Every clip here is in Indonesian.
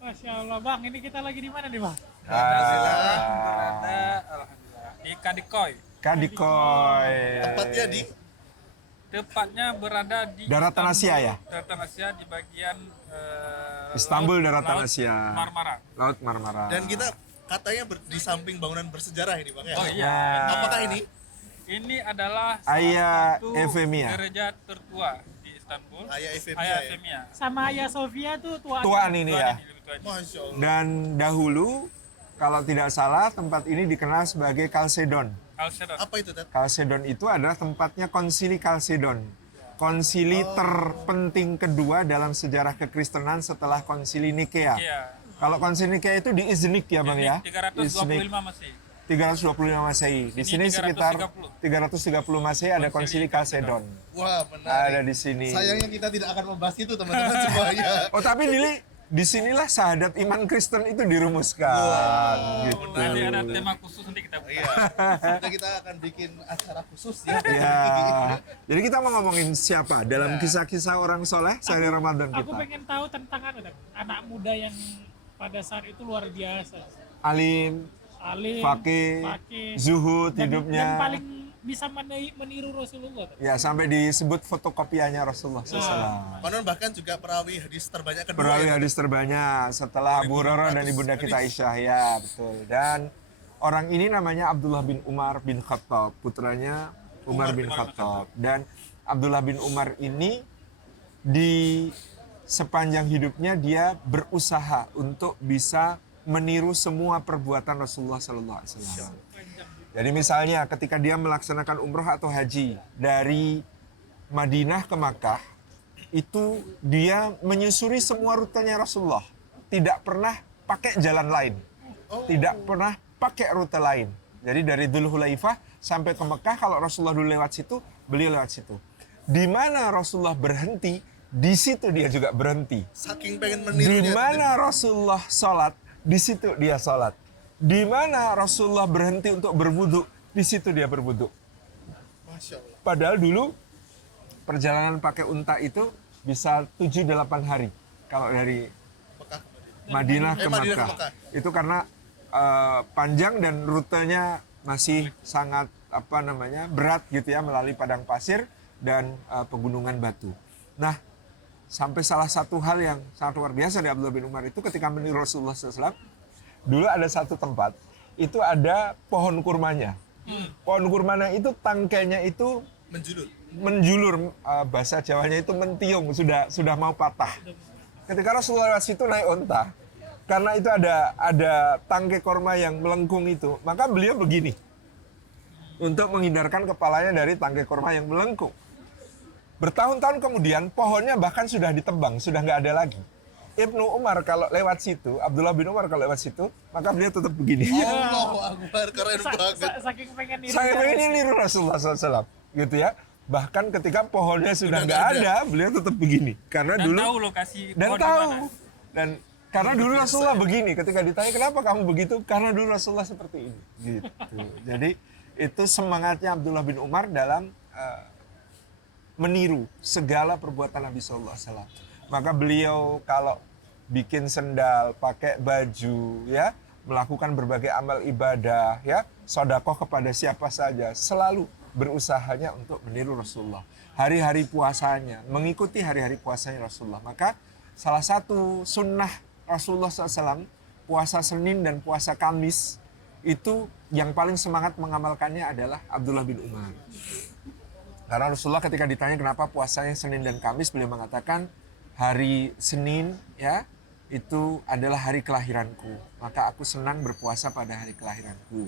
Masya Allah Bang, ini kita lagi di mana nih Bang? Berada alhamdulillah di Kadikoy. Kadikoy. Tepatnya berada di Daratan Asia ya? Daratan Asia di bagian Istanbul, laut- Daratan laut Asia. Marmara. Laut Marmara. Dan kita katanya di samping bangunan bersejarah ini Bang ya. Oh iya. Apakah ini? Ini adalah Hagia satu Ephemia. gereja tertua di Istanbul. Hagia Ephemia Hagia ya? Ephemia. Sama Ayah Sofia tuh Tuaan ini ya. Lebih tua ini. Masya Allah. Dan dahulu, kalau tidak salah, tempat ini dikenal sebagai Kalsedon. Kalsedon. Apa itu Ted? Kalsedon itu adalah tempatnya konsili Kalsedon. Konsili terpenting kedua dalam sejarah kekristenan setelah konsili Nikea. Iya. Kalau konsili Nikea itu di Iznik ya Bang ya? 325 masih. 325 Masehi. Di sini sekitar 330 Masehi ada konsili Kalsedon. Wah menarik. Ada di sini. Sayangnya kita tidak akan membahas itu teman-teman semuanya. Oh tapi Lili, disinilah syahadat iman Kristen itu dirumuskan. Gitu. Nanti ada tema khusus nanti kita buka. Iya. Kita akan bikin acara khusus ya. Ya. Jadi kita mau ngomongin siapa dalam kisah-kisah orang soleh sehari Ramadan Aku kita. pengen tahu tentang anak muda yang pada saat itu luar biasa. Alim, Alim, fakih, fakih, zuhud dan hidupnya. paling bisa meniru Rasulullah. Ya sampai disebut fotokopiannya Rasulullah Nah. SAW. Konon bahkan juga perawi hadis terbanyak kedua. Perawi ya. hadis terbanyak setelah Abu Hurairah dan ibunda kita Aisyah, ya betul. Dan orang ini namanya Abdullah bin Umar bin Khattab, putranya Umar bin Khattab. Dan Abdullah bin Umar ini di sepanjang hidupnya dia berusaha untuk bisa meniru semua perbuatan Rasulullah SAW. Jadi misalnya ketika dia melaksanakan umroh atau haji dari Madinah ke Makkah, itu dia menyusuri semua rutenya Rasulullah. Tidak pernah pakai jalan lain. Tidak pernah pakai rute lain. Jadi dari Dzulhulaifah sampai ke Mekah, kalau Rasulullah dulu lewat situ, beliau lewat situ. Di mana Rasulullah berhenti, di situ dia juga berhenti. Saking pengen Di menirunya. mana Rasulullah sholat, di situ dia sholat. Di mana Rasulullah berhenti untuk berwudu, di situ dia berwudu. Masya Allah. Padahal dulu perjalanan pakai unta itu bisa 7-8 hari. Kalau dari Mekah. Madinah ke Madinah ke Makkah. Makkah. Itu karena panjang dan rutenya masih sangat berat gitu ya, melalui padang pasir dan pegunungan batu. Nah, sampai salah satu hal yang sangat luar biasa di Abdullah bin Umar itu ketika meniru Rasulullah SAW, dulu ada satu tempat, itu ada pohon kurmanya. Pohon kurmanya itu tangkainya itu menjulur, bahasa Jawanya itu mentiung, sudah mau patah. Ketika Rasulullah situ naik onta, karena itu ada tangkai kurma yang melengkung itu, maka beliau begini untuk menghindarkan kepalanya dari tangkai kurma yang melengkung. Bertahun-tahun kemudian pohonnya bahkan sudah ditebang, sudah nggak ada lagi. Ibnu Umar kalau lewat situ, Abdullah bin Umar kalau lewat situ, maka beliau tetap begini. Allahu Akbar, keren banget. Saking pengen niru. Saya pengen niru Rasulullah SAW, gitu ya. Bahkan ketika pohonnya sudah nggak ada, beliau tetap begini. Karena Dan dulu tahu lokasi dan pohon tahu. di mana. Dan karena dulu Rasulullah begini, ketika ditanya kenapa kamu begitu, karena dulu Rasulullah seperti ini. Gitu. Jadi itu semangatnya Abdullah bin Umar dalam meniru segala perbuatan Nabi SAW. Maka beliau kalau bikin sendal, pakai baju, ya, melakukan berbagai amal ibadah, ya, sedekah kepada siapa saja, selalu berusahanya untuk meniru Rasulullah. Hari-hari puasanya, mengikuti hari-hari puasanya Rasulullah. Maka salah satu sunnah Rasulullah SAW, puasa Senin dan puasa Kamis, itu yang paling semangat mengamalkannya adalah Abdullah bin Umar. Karena Rasulullah ketika ditanya kenapa puasanya Senin dan Kamis, beliau mengatakan hari Senin ya itu adalah hari kelahiranku. Maka aku senang berpuasa pada hari kelahiranku.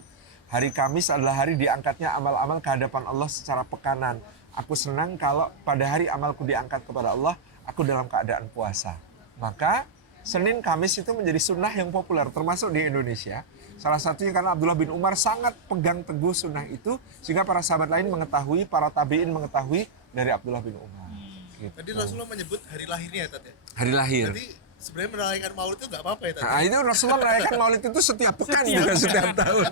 Hari Kamis adalah hari diangkatnya amal-amal ke hadapan Allah secara pekanan. Aku senang kalau pada hari amalku diangkat kepada Allah, aku dalam keadaan puasa. Maka Senin Kamis itu menjadi sunnah yang populer, termasuk di Indonesia. Salah satunya karena Abdullah bin Umar sangat pegang teguh sunnah itu, sehingga para sahabat lain mengetahui, para tabi'in mengetahui dari Abdullah bin Umar. Gitu. Tadi Rasulullah menyebut hari lahirnya ya, Tat ya? Hari lahir. Jadi sebenarnya merayakan Maulid itu nggak apa-apa ya, Tat? Nah, itu Rasulullah merayakan Maulid itu setiap pekan, bukan setiap tahun.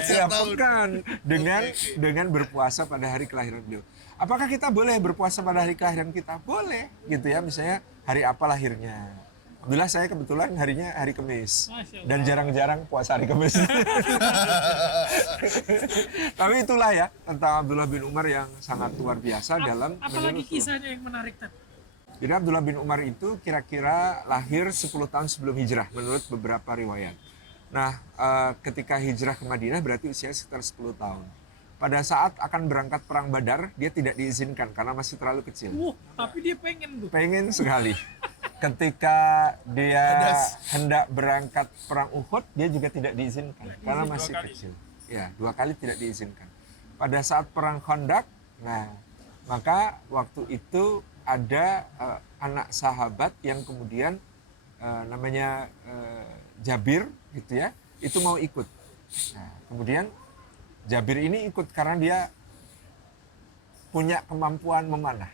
Setiap pekan dengan berpuasa pada hari kelahiran beliau. Apakah kita boleh berpuasa pada hari kelahiran kita? Boleh, gitu ya. Misalnya hari apa lahirnya? Alhamdulillah saya kebetulan harinya hari Kamis dan jarang-jarang puasa hari Kamis. Tapi itulah ya tentang Abdullah bin Umar yang sangat luar biasa dalam apalagi kisahnya yang menarik, Tat? Jadi Abdullah bin Umar itu kira-kira lahir 10 tahun sebelum hijrah menurut beberapa riwayat. Nah, ketika hijrah ke Madinah berarti usia sekitar 10 tahun. Pada saat akan berangkat perang Badar, dia tidak diizinkan karena masih terlalu kecil. Tapi dia pengen tuh. Pengen sekali. Ketika dia hendak berangkat perang Uhud, dia juga tidak diizinkan karena masih kecil. Ya, 2 kali tidak diizinkan. Pada saat perang Khandaq, nah, maka waktu itu ada anak sahabat yang kemudian namanya Jabir gitu ya, itu mau ikut. Nah, kemudian Jabir ini ikut karena dia punya kemampuan memanah.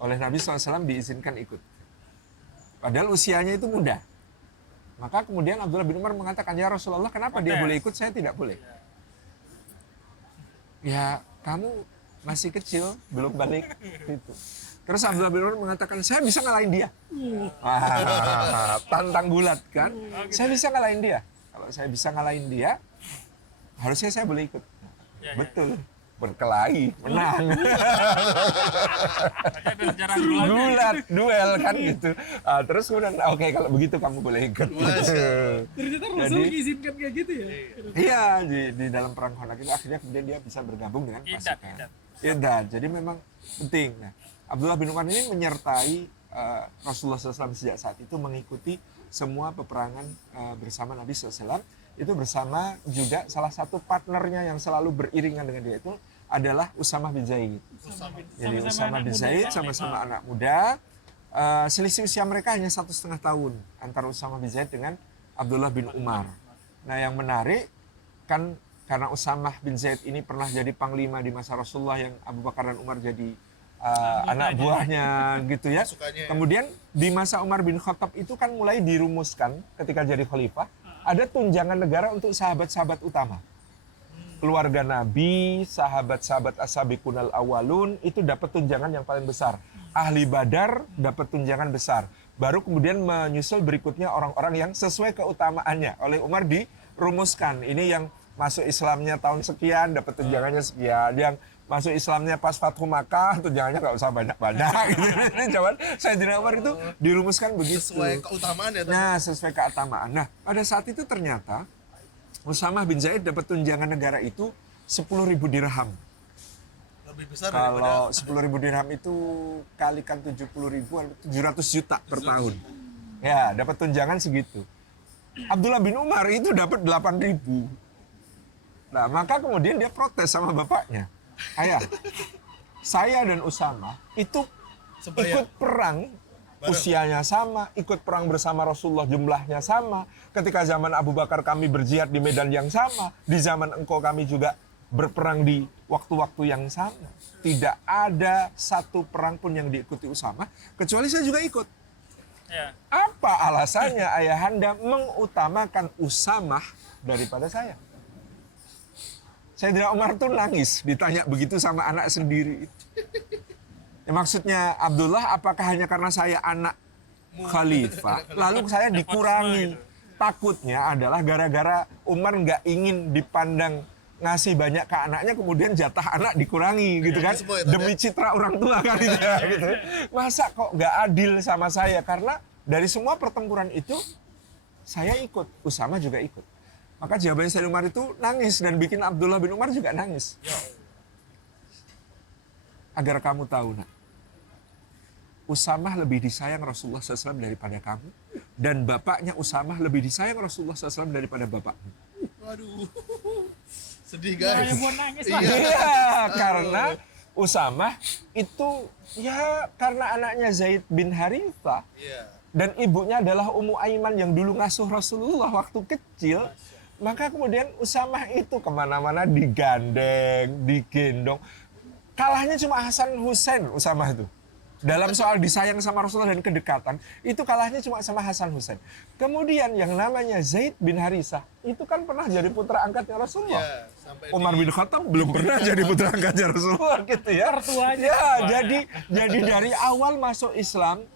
Oleh Nabi SAW diizinkan ikut. Padahal usianya itu muda. Maka kemudian Abdullah bin Umar mengatakan, ya Rasulullah, kenapa dia boleh ikut, saya tidak boleh? Ya, kamu masih kecil, belum balik. Gitu. Terus Abdullah bin Umar mengatakan, saya bisa ngalahin dia. Tantang bulat kan? Saya bisa ngalahin dia. Kalau saya bisa ngalahin dia, harusnya saya boleh ikut. Betul. Berkelahi, menang. Gulat, duel kan gitu. Terus kemudian, oke, kalau begitu kamu boleh ikut. Ternyata Rasul mengizinkan kayak gitu ya? Iya, di dalam perang Khandaq itu akhirnya kemudian dia bisa bergabung dengan pasukan. Idat. Jadi memang penting. Nah, Abdullah bin Umar ini menyertai Rasulullah SAW sejak saat itu, mengikuti semua peperangan bersama Nabi SAW. Itu bersama juga salah satu partnernya yang selalu beriringan dengan dia itu adalah Usamah bin Zaid. Jadi Usamah bin Zaid sama-sama anak muda. Selisih usia mereka hanya 1,5 tahun antara Usamah bin Zaid dengan Abdullah bin Umar. Nah, yang menarik kan karena Usamah bin Zaid ini pernah jadi panglima di masa Rasulullah yang Abu Bakar dan Umar jadi anak buahnya gitu ya. Kemudian di masa Umar bin Khattab itu kan mulai dirumuskan ketika jadi khalifah, ada tunjangan negara untuk sahabat-sahabat utama. Keluarga Nabi, sahabat-sahabat as-sabiqunal awalun itu dapat tunjangan yang paling besar. Ahli Badar dapat tunjangan besar. Baru kemudian menyusul berikutnya orang-orang yang sesuai keutamaannya. Oleh Umar dirumuskan. Ini yang masuk Islamnya tahun sekian dapat tunjangannya sekian. Yang masuk Islamnya pas Fathu Makkah tunjangannya nggak usah banyak-banyak. Cuman Sayyidina Umar itu dirumuskan begitu. Sesuai keutamaan ya. Nah, sesuai keutamaan. Nah, pada saat itu ternyata Usamah bin Zaid dapat tunjangan negara itu 10.000 dirham. Lebih besar kalau 10.000 dirham itu kalikan 70.000, 700 juta per tahun. Ya, dapat tunjangan segitu. Abdullah bin Umar itu dapat 8.000. Nah, maka kemudian dia protes sama bapaknya. Ayah, saya dan Usamah itu ikut perang, usianya sama, ikut perang bersama Rasulullah, jumlahnya sama. Ketika zaman Abu Bakar kami berjihad di medan yang sama, di zaman engkau kami juga berperang di waktu-waktu yang sama. Tidak ada satu perang pun yang diikuti Usamah, kecuali saya juga ikut. Apa alasannya ayahanda mengutamakan Usamah daripada saya? Sayyidina Umar tuh nangis ditanya begitu sama anak sendiri. Ya, maksudnya Abdullah, apakah hanya karena saya anak khalifah lalu saya dikurangi? Takutnya adalah gara-gara Umar nggak ingin dipandang ngasih banyak ke anaknya, kemudian jatah anak dikurangi gitu kan, demi citra orang tua kan gitu. Masa kok nggak adil sama saya? Karena dari semua pertempuran itu saya ikut, Usamah juga ikut. Maka jawabannya Sayyidina Umar itu nangis dan bikin Abdullah bin Umar juga nangis. Agar kamu tahu, nak, Usamah lebih disayang Rasulullah SAW daripada kamu, dan bapaknya Usamah lebih disayang Rasulullah SAW daripada bapakmu. Waduh. Sedih Ya, guys. yang buat nangis lah. Iya, karena Usamah itu ya karena anaknya Zaid bin Harithah Iya. dan ibunya adalah Ummu Aiman yang dulu ngasuh Rasulullah waktu kecil. Maka kemudian Usamah itu kemana-mana digandeng, digendong. Kalahnya cuma Hasan Husain Usamah itu. Dalam soal disayang sama Rasulullah dan kedekatan, itu kalahnya cuma sama Hasan Husain. Kemudian yang namanya Zaid bin Harithah, itu kan pernah jadi putra angkatnya Rasulullah. Iya, sampai Umar bin Khattab belum pernah jadi putra angkatnya Rasulullah gitu ya. Mertuanya. Ya, jadi dari awal masuk Islam,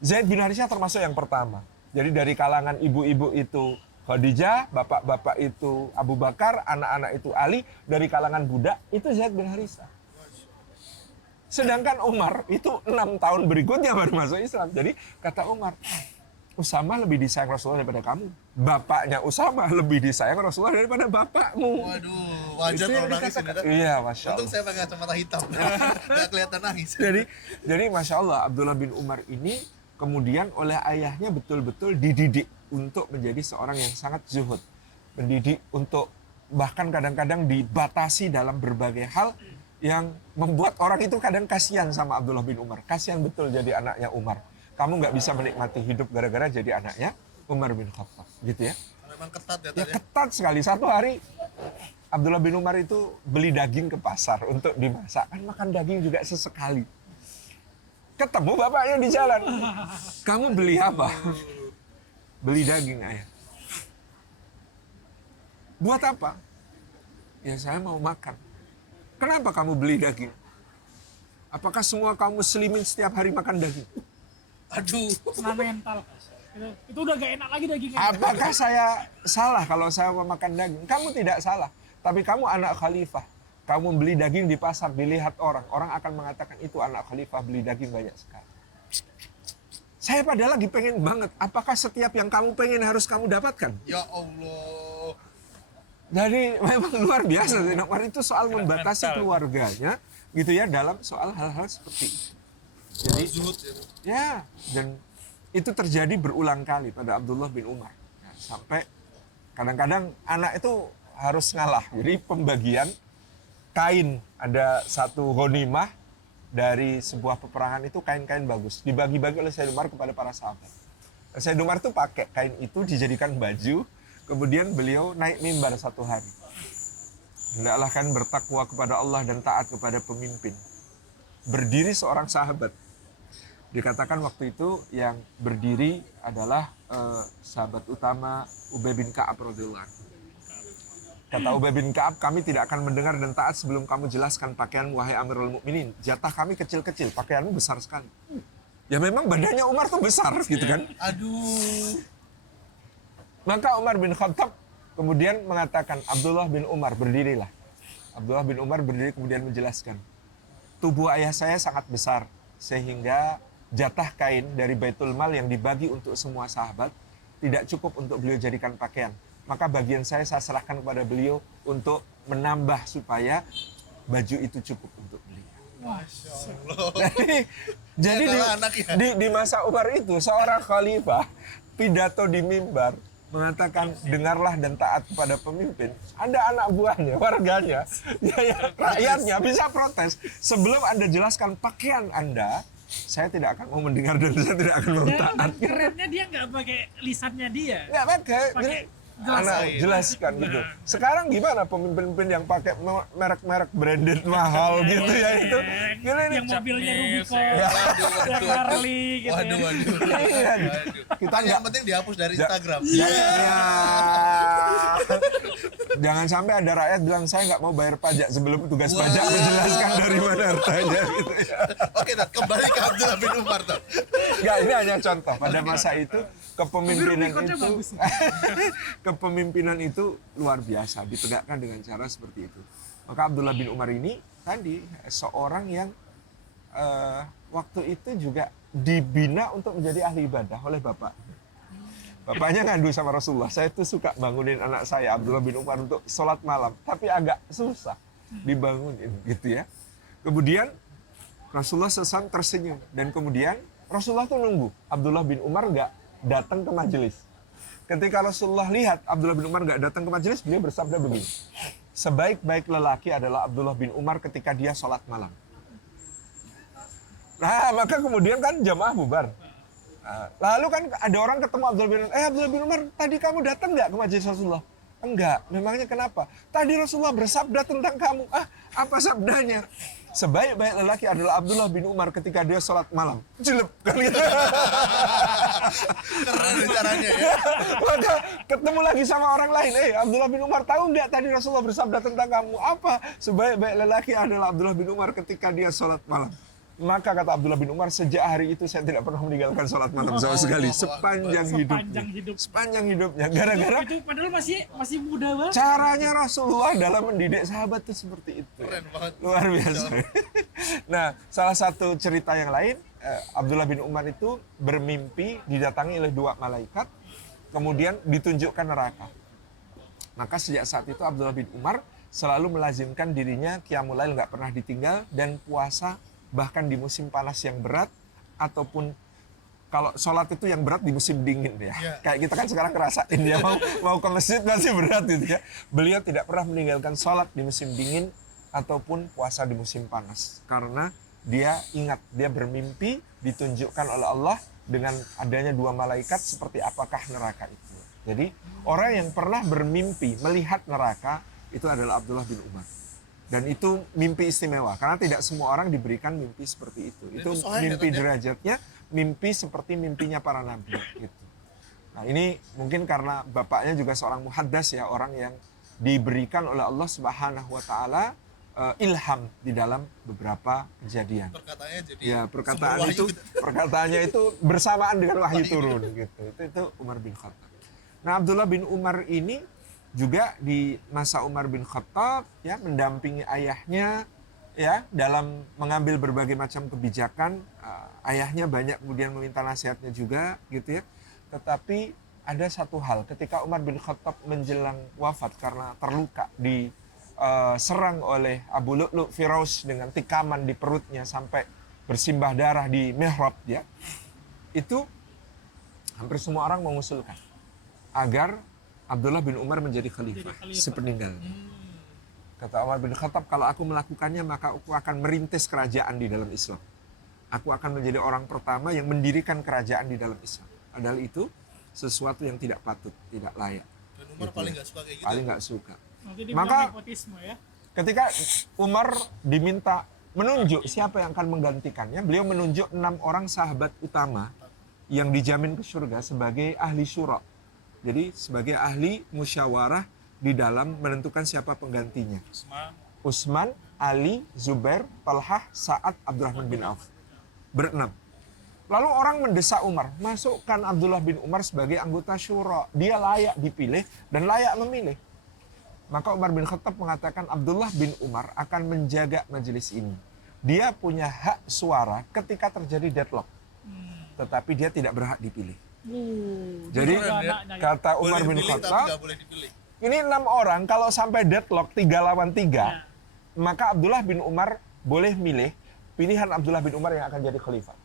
Zaid bin Harithah termasuk yang pertama. Jadi dari kalangan ibu-ibu itu Khadijah, bapak-bapak itu Abu Bakar, anak-anak itu Ali, dari kalangan budak itu Zaid bin Harithah. Sedangkan Umar itu 6 tahun berikutnya baru masuk Islam. Jadi kata Umar, Usamah lebih disayang Rasulullah daripada kamu. Bapaknya Usamah lebih disayang Rasulullah daripada bapakmu. Waduh, wajar Itu yang kalau nangis ini. dikatakan. Dad. Iya, Masya Untung Allah. saya pakai kacamata hitam. Nggak kelihatan nangis. Jadi Masya Allah, Abdullah bin Umar ini kemudian oleh ayahnya betul-betul dididik untuk menjadi seorang yang sangat zuhud. Mendidik untuk bahkan kadang-kadang dibatasi dalam berbagai hal yang membuat orang itu kadang kasihan sama Abdullah bin Umar. Kasihan betul jadi anaknya Umar. Kamu nggak bisa menikmati hidup gara-gara jadi anaknya Umar bin Khattab. Gitu ya. Memang ketat ya, Ya Tad, ya. ketat sekali. Satu hari Abdullah bin Umar itu beli daging ke pasar untuk dimasak. Kan makan daging juga sesekali. Ketemu bapaknya di jalan. Kamu beli apa? Beli daging, ayah. Buat apa? Ya saya mau makan. Kenapa kamu beli daging? Apakah semua kaum muslimin setiap hari makan daging? Aduh. Kena mental. Itu udah gak enak lagi dagingnya. Apakah saya salah kalau saya mau makan daging? Kamu tidak salah. Tapi kamu anak khalifah. Kamu beli daging di pasar, dilihat orang. Orang akan mengatakan itu anak khalifah beli daging banyak sekali. Saya padahal lagi pengen banget. Apakah setiap yang kamu pengen harus kamu dapatkan? Ya Allah. Jadi memang luar biasa. Sayyidina Umar itu soal membatasi keluarganya. Gitu ya, dalam soal hal-hal seperti itu. Jadi, Zuhud ya. ya, dan itu terjadi berulang kali pada Abdullah bin Umar. Ya, sampai kadang-kadang anak itu harus ngalah. Jadi pembagian kain, ada satu ghanimah dari sebuah peperangan itu kain-kain bagus. Dibagi-bagi oleh Sayyidina Umar kepada para sahabat. Sayyidina Umar itu pakai kain itu dijadikan baju, kemudian beliau naik mimbar satu hari. Hendaklah kan bertakwa kepada Allah dan taat kepada pemimpin. Berdiri seorang sahabat. Dikatakan waktu itu yang berdiri adalah sahabat utama Ubay bin Ka'ab radhiyallahu anhu. Kata Ubay bin Ka'ab, kami tidak akan mendengar dan taat sebelum kamu jelaskan pakaianmu, wahai Amirul Mukminin. Jatah kami kecil-kecil, pakaianmu besar sekali. Ya memang badannya Umar tuh besar gitu kan. Aduh. Maka Umar bin Khattab kemudian mengatakan, Abdullah bin Umar berdirilah. Abdullah bin Umar berdiri kemudian menjelaskan, tubuh ayah saya sangat besar sehingga jatah kain dari Baitul Mal yang dibagi untuk semua sahabat tidak cukup untuk beliau jadikan pakaian. Maka bagian saya serahkan kepada beliau untuk menambah supaya baju itu cukup untuk beliau. Masya Allah. Jadi Salah anak ya. di masa Umar itu seorang khalifah pidato di mimbar mengatakan dengarlah dan taat kepada pemimpin. Ada anak buahnya, warganya, rakyatnya bisa protes. Sebelum Anda jelaskan pakaian Anda, saya tidak akan mau mendengar dan saya tidak akan mau taat. Dan kerennya dia nggak pakai lisannya dia. Nggak pakai. Jadi gelas anak air. jelaskan gitu. Sekarang gimana pemimpin-pemimpin yang pakai merek-merek branded mahal gitu ya itu? Gila ini. Yang mobilnya Rubicon, Waduh, yang waduh. Harley gitu Waduh, ya. waduh. Iya. Kita Yang nggak penting dihapus dari Instagram. Ya. Jangan sampai ada rakyat bilang saya nggak mau bayar pajak sebelum petugas Wah. pajak menjelaskan dari mana hartanya gitu ya. Oke, Tad, kembali ke Abdullah bin Umar, Tad. Nggak, ini hanya contoh. Pada masa itu kepemimpinan Rubiconnya itu bagus. kepemimpinan itu luar biasa ditegakkan dengan cara seperti itu. Maka Abdullah bin Umar ini tadi seorang yang waktu itu juga dibina untuk menjadi ahli ibadah oleh bapak. Bapaknya ngadu sama Rasulullah, saya tuh suka bangunin anak saya Abdullah bin Umar untuk sholat malam, tapi agak susah dibangunin gitu ya. Kemudian Rasulullah sesan tersenyum dan kemudian Rasulullah tuh nunggu Abdullah bin Umar nggak datang ke majelis. ketika Rasulullah lihat Abdullah bin Umar nggak datang ke majelis, beliau bersabda begini. Sebaik-baik lelaki adalah Abdullah bin Umar ketika dia sholat malam. Nah, maka kemudian kan jamaah bubar. Nah, lalu kan ada orang ketemu Abdullah bin Umar. Abdullah bin Umar, tadi kamu datang nggak ke majelis Rasulullah? Enggak. Memangnya kenapa? Tadi Rasulullah bersabda tentang kamu. Apa sabdanya? Sebaik-baik lelaki adalah Abdullah bin Umar ketika dia sholat malam. Jelep kan gitu. Keren caranya ya. Maka ketemu lagi sama orang lain. Abdullah bin Umar tahu nggak tadi Rasulullah bersabda tentang kamu? Apa? Sebaik-baik lelaki adalah Abdullah bin Umar ketika dia sholat malam. Maka kata Abdullah bin Umar, sejak hari itu saya tidak pernah meninggalkan sholat malam sama sekali sepanjang hidupnya. Sepanjang hidupnya. Gara-gara itu padahal masih muda banget. caranya Rasulullah dalam mendidik sahabat itu seperti itu. Keren banget. Luar biasa. Nah, salah satu cerita yang lain, Abdullah bin Umar itu bermimpi didatangi oleh 2 malaikat, kemudian ditunjukkan neraka. Maka sejak saat itu Abdullah bin Umar selalu melazimkan dirinya qiyamul lail nggak pernah ditinggal dan puasa bahkan di musim panas yang berat ataupun kalau sholat itu yang berat di musim dingin ya. Kayak kita kan sekarang ngerasain ya mau ke masjid masih berat gitu ya. Beliau tidak pernah meninggalkan sholat di musim dingin ataupun puasa di musim panas karena dia ingat, dia bermimpi ditunjukkan oleh Allah dengan adanya 2 malaikat seperti apakah neraka itu. Jadi orang yang pernah bermimpi melihat neraka itu adalah Abdullah bin Umar. Dan itu mimpi istimewa, karena tidak semua orang diberikan mimpi seperti itu. Itu mimpi derajatnya, mimpi seperti mimpinya para nabi. Gitu. Nah ini mungkin karena bapaknya juga seorang muhaddas ya, orang yang diberikan oleh Allah Subhanahu Wa Taala ilham di dalam beberapa kejadian. Perkataannya jadi ya perkataannya itu bersamaan dengan wahyu turun. Gitu. Itu Umar bin Khattab. Nah Abdullah bin Umar ini juga di masa Umar bin Khattab ya mendampingi ayahnya ya dalam mengambil berbagai macam kebijakan. Ayahnya banyak kemudian meminta nasihatnya juga gitu ya. Tetapi ada satu hal ketika Umar bin Khattab menjelang wafat karena terluka diserang oleh Abu Lu'lu' Firaus dengan tikaman di perutnya sampai bersimbah darah di mihrab ya. Itu hampir semua orang mengusulkan agar Abdullah bin Umar menjadi khalifah sepeninggalnya. Kata Umar bin Khattab, kalau aku melakukannya maka aku akan merintis kerajaan di dalam Islam. Aku akan menjadi orang pertama yang mendirikan kerajaan di dalam Islam. Padahal itu sesuatu yang tidak patut, tidak layak. Dan Umar paling nggak suka kayak gitu. Paling nggak suka. Maka ya? Ketika Umar diminta menunjuk siapa yang akan menggantikannya, beliau menunjuk 6 orang sahabat utama yang dijamin ke surga sebagai ahli syura. Jadi sebagai ahli musyawarah di dalam menentukan siapa penggantinya. Utsman, Ali, Zubair, Talhah, Sa'ad, Abdurrahman bin Auf. Berenam. Lalu orang mendesak Umar, masukkan Abdullah bin Umar sebagai anggota syura. Dia layak dipilih dan layak memilih. Maka Umar bin Khattab mengatakan Abdullah bin Umar akan menjaga majelis ini. Dia punya hak suara ketika terjadi deadlock. Tetapi dia tidak berhak dipilih. Jadi kata Umar bin Khattab, ini 6 orang kalau sampai deadlock 3 lawan 3, maka Abdullah bin Umar boleh milih pilihan Abdullah bin Umar yang akan jadi khalifah.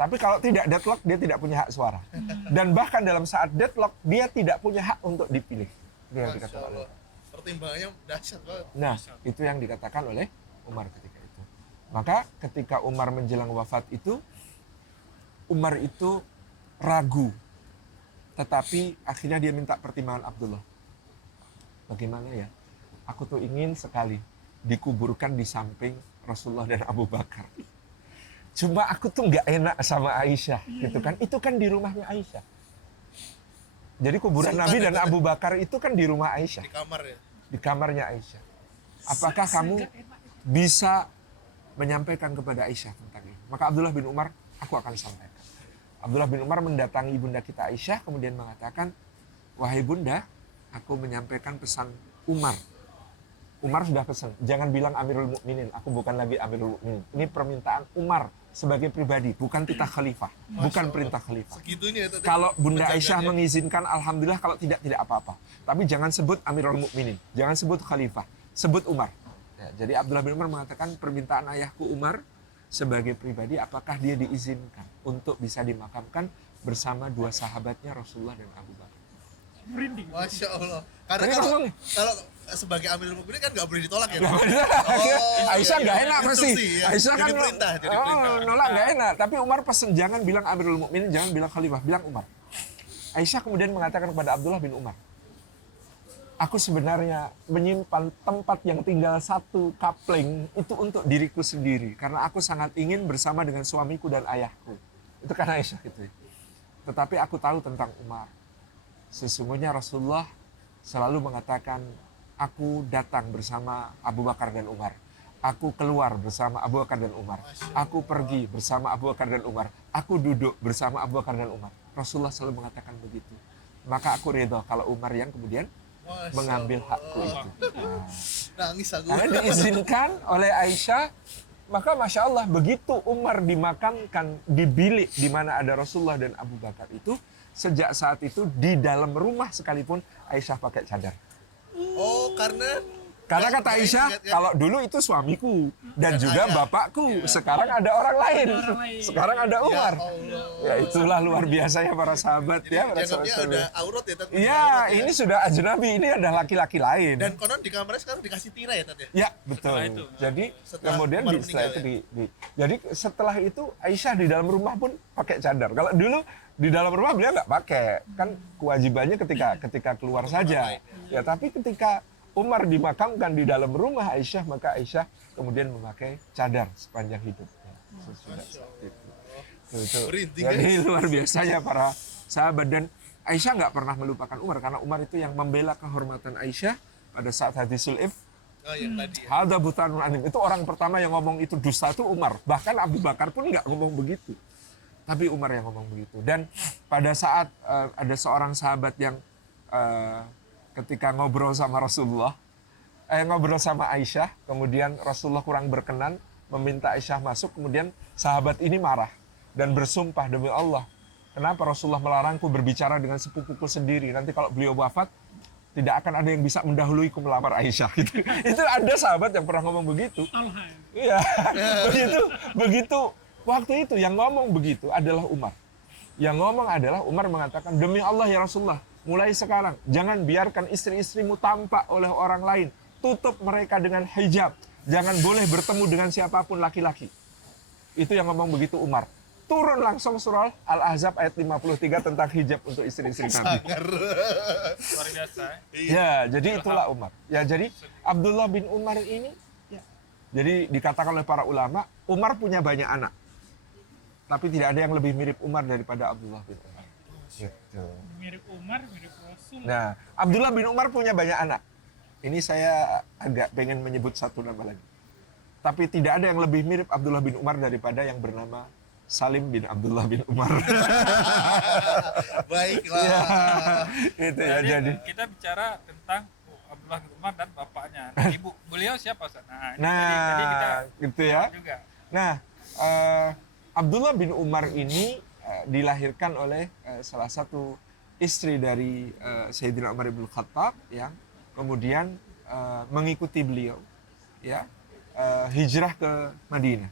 Tapi kalau tidak deadlock dia tidak punya hak suara. Dan bahkan dalam saat deadlock dia tidak punya hak untuk dipilih. Itu yang dikatakan oleh. Pertimbangannya dahsyat banget. Nah, itu yang dikatakan oleh Umar ketika itu. Maka ketika Umar menjelang wafat itu, Umar itu ragu, tetapi akhirnya dia minta pertimbangan Abdullah. Bagaimana ya? Aku tuh ingin sekali dikuburkan di samping Rasulullah dan Abu Bakar. Cuma aku tuh nggak enak sama Aisyah, gitu kan? Itu kan di rumahnya Aisyah. Jadi kuburan Nabi dan Abu Bakar itu kan di rumah Aisyah. Di kamar ya? Di kamarnya Aisyah. Apakah kamu bisa menyampaikan kepada Aisyah tentang ini? Maka Abdullah bin Umar, aku akan sampaikan. Abdullah bin Umar mendatangi ibunda kita Aisyah kemudian mengatakan, wahai bunda, aku menyampaikan pesan Umar. Umar sudah pesan, jangan bilang Amirul Mukminin, aku bukan lagi Amirul Mukminin. Ini permintaan Umar sebagai pribadi, bukan titah khalifah, bukan perintah khalifah. Segitunya ya, kalau Bunda Aisyah mengizinkan, alhamdulillah, kalau tidak apa-apa. Tapi jangan sebut Amirul Mukminin, jangan sebut khalifah, sebut Umar. Ya, jadi Abdullah bin Umar mengatakan permintaan ayahku Umar sebagai pribadi, apakah dia diizinkan untuk bisa dimakamkan bersama dua sahabatnya Rasulullah dan Abu Bakar. Merinding. Masya Allah. Ini Karena kalau ngomong. kalau sebagai Amirul Mukminin kan nggak boleh ditolak ya. Aisyah nggak enak pasti. Instruksi, ya. Aisyah kan Jadi perintah, jadi perintah. nolak nggak enak. Tapi Umar pesen jangan bilang Amirul Mukminin, jangan bilang Khalifah, bilang Umar. Aisyah kemudian mengatakan kepada Abdullah bin Umar, aku sebenarnya menyimpan tempat yang tinggal satu kapling itu untuk diriku sendiri. Karena aku sangat ingin bersama dengan suamiku dan ayahku. Itu kan Aisyah gitu. Tetapi aku tahu tentang Umar. Sesungguhnya Rasulullah selalu mengatakan, aku datang bersama Abu Bakar dan Umar. Aku keluar bersama Abu Bakar dan Umar. Aku pergi bersama Abu Bakar dan Umar. Aku duduk bersama Abu Bakar dan Umar. Rasulullah selalu mengatakan begitu. Maka aku ridho kalau Umar yang kemudian mengambil hakku itu. Nangis aku. Karena diizinkan oleh Aisyah, maka Masya Allah begitu Umar dimakamkan di bilik di mana ada Rasulullah dan Abu Bakar itu, sejak saat itu di dalam rumah sekalipun Aisyah pakai cadar. Oh, karena Kata Aisyah, kalau dulu itu suamiku dan juga ayah. bapakku. Sekarang ada orang lain. Sekarang ada Umar. Allah. Ya itulah luar biasanya para sahabat ya. Para Dianggapnya sahabat. udah aurat ya, Tat? Iya, Aurat ya. ini sudah ajnabi, ini ada laki-laki lain. Dan konon di kamarnya sekarang dikasih tirai ya, Tat ya? Ya, betul. Setelah itu. Jadi Setelah kemudian Umar setelah itu meninggal jadi setelah itu Aisyah di dalam rumah pun pakai cadar. Kalau dulu di dalam rumah beliau nggak pakai, kan kewajibannya ketika keluar saja. Ya, tapi ketika Umar dimakamkan di dalam rumah Aisyah, maka Aisyah kemudian memakai cadar sepanjang hidupnya. Sesudah saat itu. Itu. Merinding, Jadi luar biasanya para sahabat, dan Aisyah nggak pernah melupakan Umar karena Umar itu yang membela kehormatan Aisyah pada saat hadisul ifk. Oh, yang tadi ya. Hadza buhtanun anim. Itu orang pertama yang ngomong itu dusta itu Umar. Bahkan Abu Bakar pun nggak ngomong begitu. Tapi Umar yang ngomong begitu. Dan pada saat ada seorang sahabat yang ketika ngobrol sama Rasulullah, ngobrol sama Aisyah, kemudian Rasulullah kurang berkenan, meminta Aisyah masuk, kemudian sahabat ini marah dan bersumpah, demi Allah, kenapa Rasulullah melarangku berbicara dengan sepupuku sendiri? Nanti kalau beliau wafat, tidak akan ada yang bisa mendahuluiku melamar Aisyah. Gitu. Itu ada sahabat yang pernah ngomong begitu. Alhamdulillah. Iya, begitu. Waktu itu yang ngomong begitu adalah Umar. Yang ngomong adalah Umar mengatakan, demi Allah ya Rasulullah, mulai sekarang jangan biarkan istri-istrimu tampak oleh orang lain. Tutup mereka dengan hijab. Jangan boleh bertemu dengan siapapun laki-laki. Itu yang ngomong begitu Umar. Turun langsung surah Al-Ahzab ayat 53 tentang hijab untuk istri-istri Nabi. Luar biasa. Ya, jadi itulah Umar. Ya, jadi Abdullah bin Umar ini, ya, jadi dikatakan oleh para ulama, Umar punya banyak anak. Tapi tidak ada yang lebih mirip Umar daripada Abdullah bin Umar. Gitu. Mirip Umar, mirip Rasul. Nah, Abdullah bin Umar punya banyak anak. Ini saya agak pengen menyebut satu nama lagi. Tapi tidak ada yang lebih mirip Abdullah bin Umar daripada yang bernama Salim bin Abdullah bin Umar. Baiklah. Ya, itu ya jadi. Kita bicara tentang Abdullah bin Umar dan bapaknya. Ibu beliau siapa, Ustaz? Nah, ini tadi kita Gitu ya. juga. Nah, Abdullah bin Umar ini dilahirkan oleh salah satu istri dari Sayyidina Umar bin Khattab yang kemudian mengikuti beliau, ya, hijrah ke Madinah.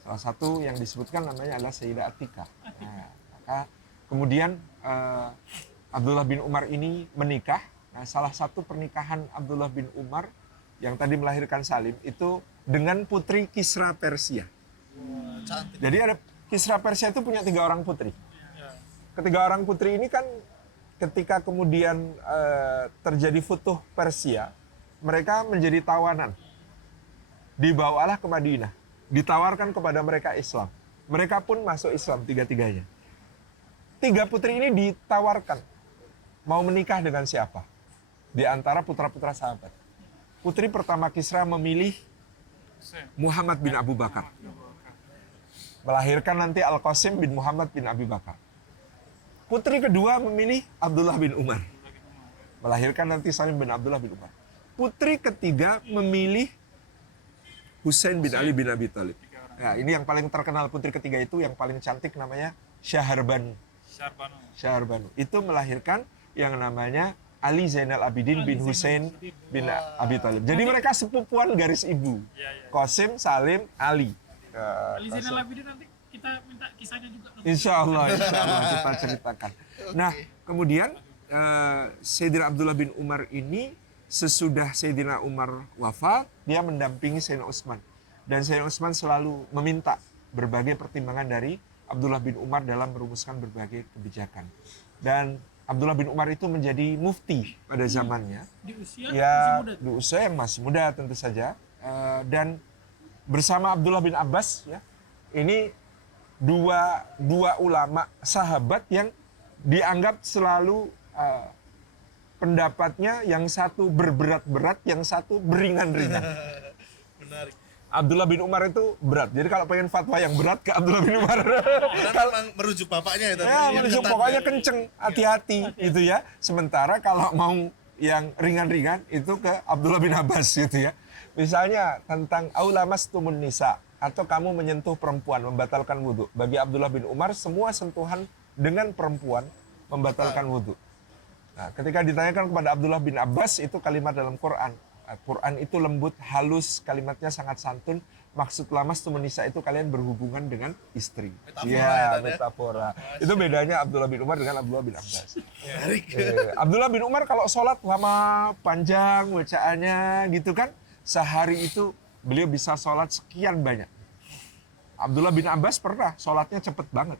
Salah satu yang disebutkan namanya adalah Sayyidah Atikah. Nah, maka kemudian Abdullah bin Umar ini menikah. Nah, salah satu pernikahan Abdullah bin Umar yang tadi melahirkan Salim itu dengan putri Kisra Persia. Cantik. Jadi ada Kisra Persia itu punya 3 orang putri. Ya. Ketiga orang putri ini kan ketika kemudian terjadi Futuh Persia, mereka menjadi tawanan. Dibawalah ke Madinah, ditawarkan kepada mereka Islam. Mereka pun masuk Islam tiga-tiganya. 3 putri ini ditawarkan mau menikah dengan siapa? Di antara putra-putra sahabat. Putri pertama Kisra memilih Muhammad bin Abu Bakar. Melahirkan nanti Al-Qasim bin Muhammad bin Abi Bakar. Putri kedua memilih Abdullah bin Umar. Melahirkan nanti Salim bin Abdullah bin Umar. Putri ketiga memilih Husain bin Ali bin Abi Thalib. Nah, ini yang paling terkenal putri ketiga itu, yang paling cantik namanya Syahrbanu. Syahrbanu. Itu melahirkan yang namanya Ali Zainal Abidin bin Husain bin Abi Thalib. Jadi mereka sepupuan garis ibu. Ya, ya. Qasim, Salim, Ali. Ali Zainal Abidin nanti kita kita minta kisahnya juga dong. Insya Allah kita ceritakan. Nah, kemudian Sayyidina Abdullah bin Umar ini sesudah Sayyidina Umar wafat, dia mendampingi Sayyidina Utsman. Dan Sayyidina Utsman selalu meminta berbagai pertimbangan dari Abdullah bin Umar dalam merumuskan berbagai kebijakan. Dan Abdullah bin Umar itu menjadi mufti pada zamannya. Di usia Ya, masih muda. di usia yang masih muda tentu saja. Dan bersama Abdullah bin Abbas, ya, ini dua ulama sahabat yang dianggap selalu pendapatnya yang satu berberat-berat, yang satu beringan-ringan. Menarik. Abdullah bin Umar itu berat. Jadi kalau pengen fatwa yang berat ke Abdullah bin Umar. Karena memang merujuk bapaknya ya tadi. Ya, Yang menuju ketat pokoknya ya. kenceng, hati-hati gitu ya. Sementara kalau mau yang ringan-ringan itu ke Abdullah bin Abbas gitu ya. Misalnya tentang aulamastumun nisa, atau kamu menyentuh perempuan membatalkan wudhu. Bagi Abdullah bin Umar semua sentuhan dengan perempuan membatalkan wudhu. Nah, ketika ditanyakan kepada Abdullah bin Abbas, itu kalimat dalam Quran. Quran itu lembut, halus, kalimatnya sangat santun. Maksud lamastumun nisa itu kalian berhubungan dengan istri. Metafora Iya, ya, Tad, ya. metafora. Itu bedanya Abdullah bin Umar dengan Abdullah bin Abbas. Menarik. Abdullah bin Umar kalau sholat lama, panjang bacaannya gitu kan. Sehari itu beliau bisa sholat sekian banyak. Abdullah bin Abbas pernah sholatnya cepet banget.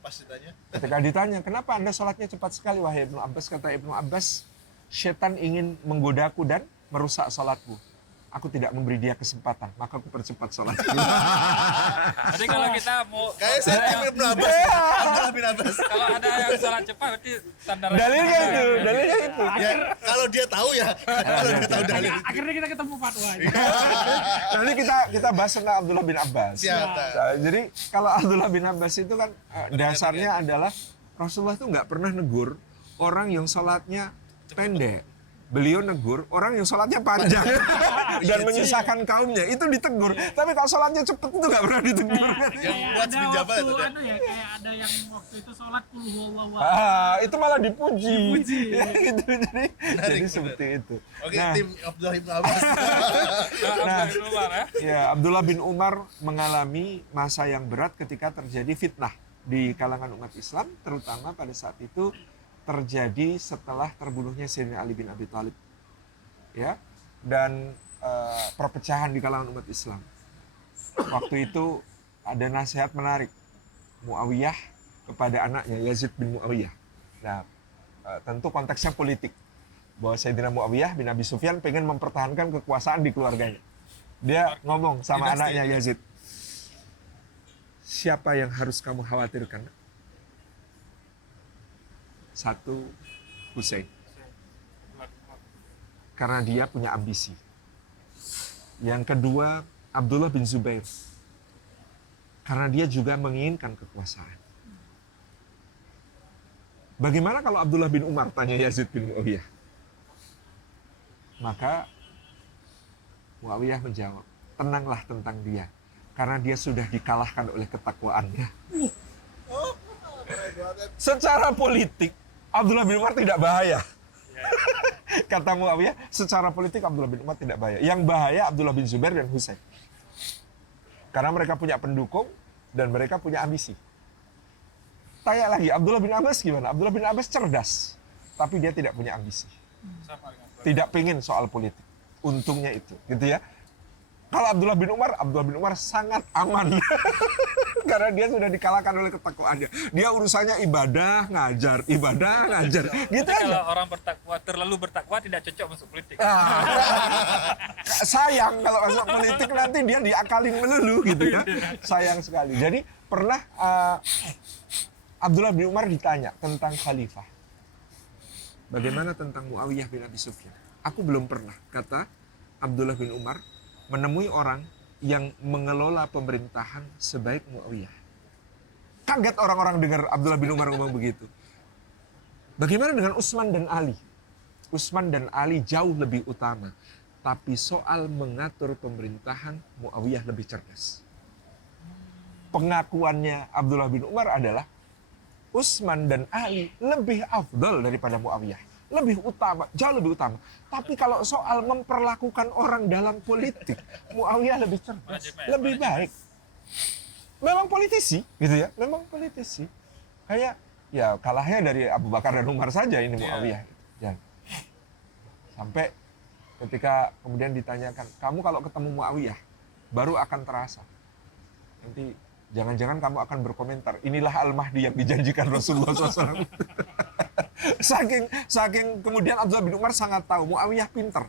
Pas ditanya. Ketika ditanya, kenapa anda sholatnya cepat sekali wahai Ibnu Abbas? Kata Ibnu Abbas, setan ingin menggodaku dan merusak sholatku. Aku tidak memberi dia kesempatan, maka aku percepat sholatku. Jadi kalau kita mau Kayak saya Ibnu Abbas. Abdullah bin Abbas. kalau ada yang sholat cepat berarti standar Dalilnya itu, dalilnya itu. Ya, kalau dia tahu ya. Kalau dia tahu dalil. Akhirnya kita ketemu fatwa. Nanti kita bahas tentang Abdullah bin Abbas. Siap. Nah, jadi kalau Abdullah bin Abbas itu kan dasarnya adalah Rasulullah itu nggak pernah negur orang yang sholatnya pendek. Beliau negur orang yang sholatnya panjang dan menyusahkan kaumnya, itu ditegur. Tapi kalau sholatnya cepet itu nggak pernah ditegur. Yang buat ada penjabat waktu, itu ya. kayak ada yang waktu itu sholat qul huwallahu Itu malah dipuji. Dipuji. Ya, gitu. Jadi benar. seperti itu. Oke, Nah, tim Abdullah bin Abbas. Abdullah bin Umar ya. ya, Abdullah bin Umar mengalami masa yang berat ketika terjadi fitnah di kalangan umat Islam, terutama pada saat itu terjadi setelah terbunuhnya Sayyidina Ali bin Abi Thalib, ya, dan perpecahan di kalangan umat Islam. Waktu itu ada nasihat menarik Muawiyah kepada anaknya Yazid bin Muawiyah. Nah, tentu konteksnya politik, bahwa Sayyidina Muawiyah bin Abi Sufyan pengen mempertahankan kekuasaan di keluarganya. Dia ngomong sama Dinasti. anaknya Yazid, siapa yang harus kamu khawatirkan? Satu, Hussein. Karena dia punya ambisi. Yang kedua, Abdullah bin Zubair. Karena dia juga menginginkan kekuasaan. Bagaimana kalau Abdullah bin Umar? Tanya Yazid bin Muawiyah. Maka Muawiyah menjawab, tenanglah tentang dia. Karena dia sudah dikalahkan oleh ketakwaannya. Secara politik, Abdullah bin Umar tidak bahaya. Kata Muawiyah, secara politik Abdullah bin Umar tidak bahaya. Yang bahaya Abdullah bin Zubair dan Husain. Karena mereka punya pendukung dan mereka punya ambisi. Tanya lagi, Abdullah bin Abbas gimana? Abdullah bin Abbas cerdas, tapi dia tidak punya ambisi. Sama dengan Tidak pengen soal politik. Untungnya itu, gitu ya. Kalau Abdullah bin Umar sangat aman. Karena dia sudah dikalahkan oleh ketakwaannya. Dia urusannya ibadah, ngajar. Gitu Tapi kalau aja. orang bertakwa terlalu bertakwa tidak cocok masuk politik. Sayang kalau masuk politik nanti dia diakalin melulu gitu ya. Sayang sekali. Jadi pernah Abdullah bin Umar ditanya tentang khalifah. Bagaimana tentang Muawiyah bin Abi Sufyan? Aku belum pernah, kata Abdullah bin Umar, menemui orang yang mengelola pemerintahan sebaik Muawiyah. Kaget orang-orang dengar Abdullah bin Umar ngomong begitu. Bagaimana dengan Utsman dan Ali? Utsman dan Ali jauh lebih utama. Tapi soal mengatur pemerintahan, Muawiyah lebih cerdas. Pengakuannya Abdullah bin Umar adalah Utsman dan Ali lebih afdal daripada Muawiyah. Lebih utama, jauh lebih utama. Tapi kalau soal memperlakukan orang dalam politik, Muawiyah lebih cerdas, lebih baik. memang politisi gitu ya, memang politisi. Kayak ya kalahnya dari Abu Bakar dan Umar saja ini Muawiyah. Ya. Sampai ketika kemudian ditanyakan, kamu kalau ketemu Muawiyah baru akan terasa. Nanti jangan-jangan kamu akan berkomentar, inilah Al-Mahdi yang dijanjikan Rasulullah SAW. saking kemudian Abdullah bin Umar sangat tahu Muawiyah pinter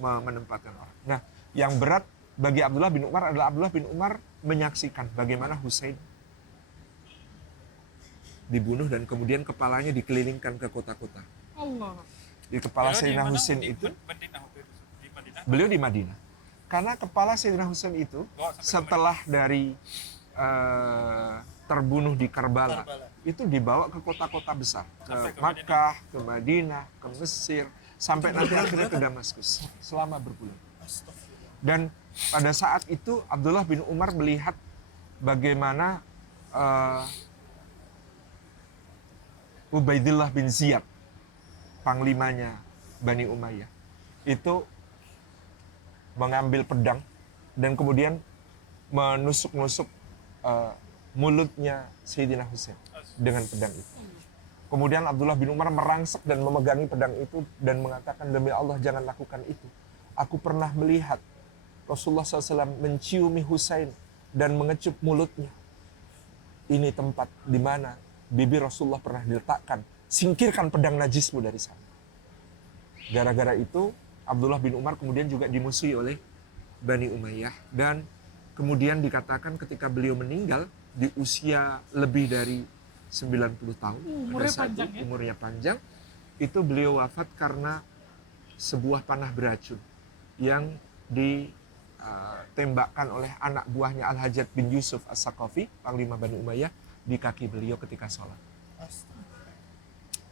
menempatkan orang. Nah, yang berat bagi Abdullah bin Umar adalah Abdullah bin Umar menyaksikan bagaimana Husain dibunuh dan kemudian kepalanya dikelilingkan ke kota-kota. Allah. Di kepala Beliau di Sayyidina mana? Husain Di itu, Madinah waktu itu. Di Madinah. beliau di Madinah. Karena kepala Sayyidina Husain itu Bawa sampai ke setelah dari terbunuh di Karbala, Karbala. itu dibawa ke kota-kota besar, Sampai ke ke Makkah, ke Madinah, ke Mesir, sampai nanti akhirnya ke Damaskus selama berbulan. Astagfirullah. Dan pada saat itu Abdullah bin Umar melihat bagaimana Ubaidillah bin Ziyad, panglimanya Bani Umayyah, itu mengambil pedang dan kemudian menusuk-nusuk mulutnya Sayyidina Husain dengan pedang itu. Kemudian Abdullah bin Umar merangsek dan memegangi pedang itu dan mengatakan, demi Allah jangan lakukan itu. Aku pernah melihat Rasulullah SAW menciumi Husain dan mengecup mulutnya. Ini tempat di mana bibir Rasulullah pernah diletakkan. Singkirkan pedang najismu dari sana. Gara-gara itu Abdullah bin Umar kemudian juga dimusuhi oleh Bani Umayyah. Dan kemudian dikatakan ketika beliau meninggal di usia lebih dari 90 tahun. Umurnya pada saat panjang itu, ya? umurnya panjang. Itu beliau wafat karena sebuah panah beracun yang ditembakkan oleh anak buahnya Al-Hajjaj bin Yusuf As-Saqafi, panglima Bani Umayyah, di kaki beliau ketika sholat.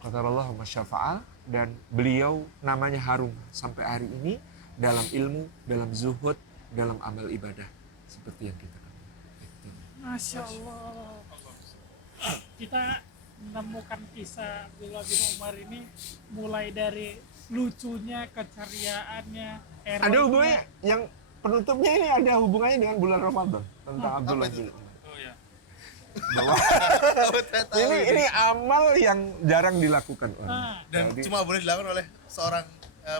Qadarallahu masyafa'al. Dan beliau namanya harum sampai hari ini dalam ilmu, dalam zuhud, dalam amal ibadah seperti yang kita ketahui. Masya Allah. Kita menemukan kisah Abdullah bin Umar ini mulai dari lucunya, keceriaannya, Ada heroiknya. hubungannya yang penutupnya ini ada hubungannya dengan bulan Ramadan tentang Abdullah apa bin itu? Umar. Oh ya. Bahwa Saya tahu ini amal yang jarang dilakukan orang. Ah, Dan Jadi, cuma boleh dilakukan oleh seorang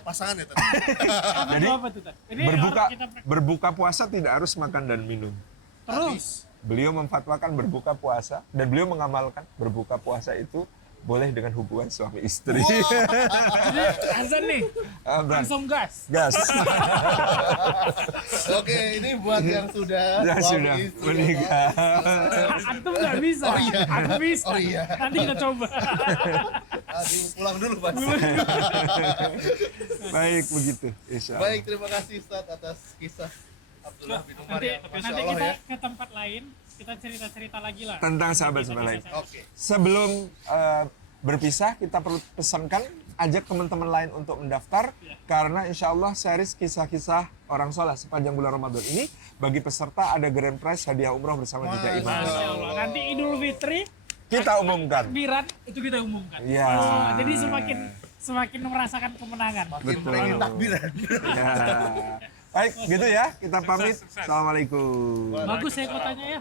pasangan ya, Tan? apa Jadi, tuh, apa tuh, Tan? Ini berbuka harus kita berbuka puasa tidak harus makan dan minum. terus. Beliau memfatwakan berbuka puasa dan beliau mengamalkan berbuka puasa itu boleh dengan hubungan suami istri. Jadi azan nih, Bang, langsung gas. gas. Oke, ini buat yang sudah Ya suami sudah istri, menikah. Antum nggak bisa, Oh, iya. aku bisa. Oh, iya. Nanti kita coba. Aduh, pulang dulu, Mas. Baik begitu. Insya Allah. Baik, terima kasih Ustaz atas kisah Abdullah bin Umar Nanti, yang Masya nanti Allah kita ya. ke tempat lain, kita cerita-cerita lagi lah. Tentang sahabat-sahabat lain. Oke. Sebelum berpisah, kita perlu pesankan, ajak teman-teman lain untuk mendaftar. Karena insya Allah series kisah-kisah orang soleh sepanjang bulan Ramadan ini, bagi peserta ada grand prize hadiah umroh bersama Tiga Imam. Masya Allah. Nanti Idul Fitri, Kita umumkan. takbiran itu kita umumkan. Ya. Oh, jadi semakin merasakan kemenangan. Makin Betul. pengen takbiran. Ya. Baik, gitu ya. Kita pamit. Sukses. Assalamualaikum. Bagus ya kotanya ya.